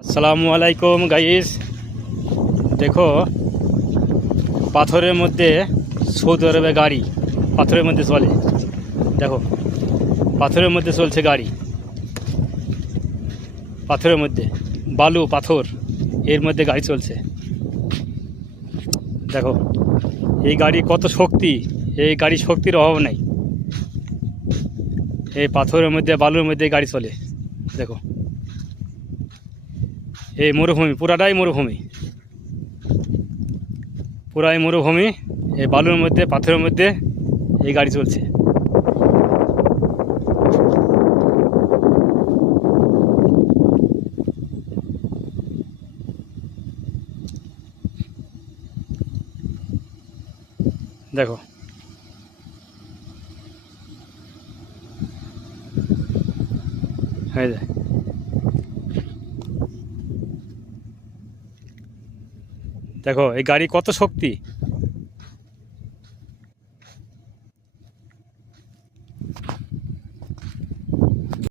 আসসালামু আলাইকুম গাইস। দেখো পাথরের মধ্যে সৌদি আরবে গাড়ি পাথরের মধ্যে চলে। দেখো পাথরের মধ্যে চলছে গাড়ি, পাথরের মধ্যে বালু পাথর এর মধ্যে গাড়ি চলছে। দেখো এই গাড়ি কত শক্তি, এই গাড়ির শক্তির অভাব নাই। এই পাথরের মধ্যে বালুর মধ্যে গাড়ি চলে। দেখো এই মরুভূমি, পুরাটাই মরুভূমি, পুরাই মরুভূমি। এই বালুর মধ্যে পাথরের মধ্যে এই গাড়ি চলছে। দেখো হয়ে যায়। দেখো এই গাড়ি কত শক্তি।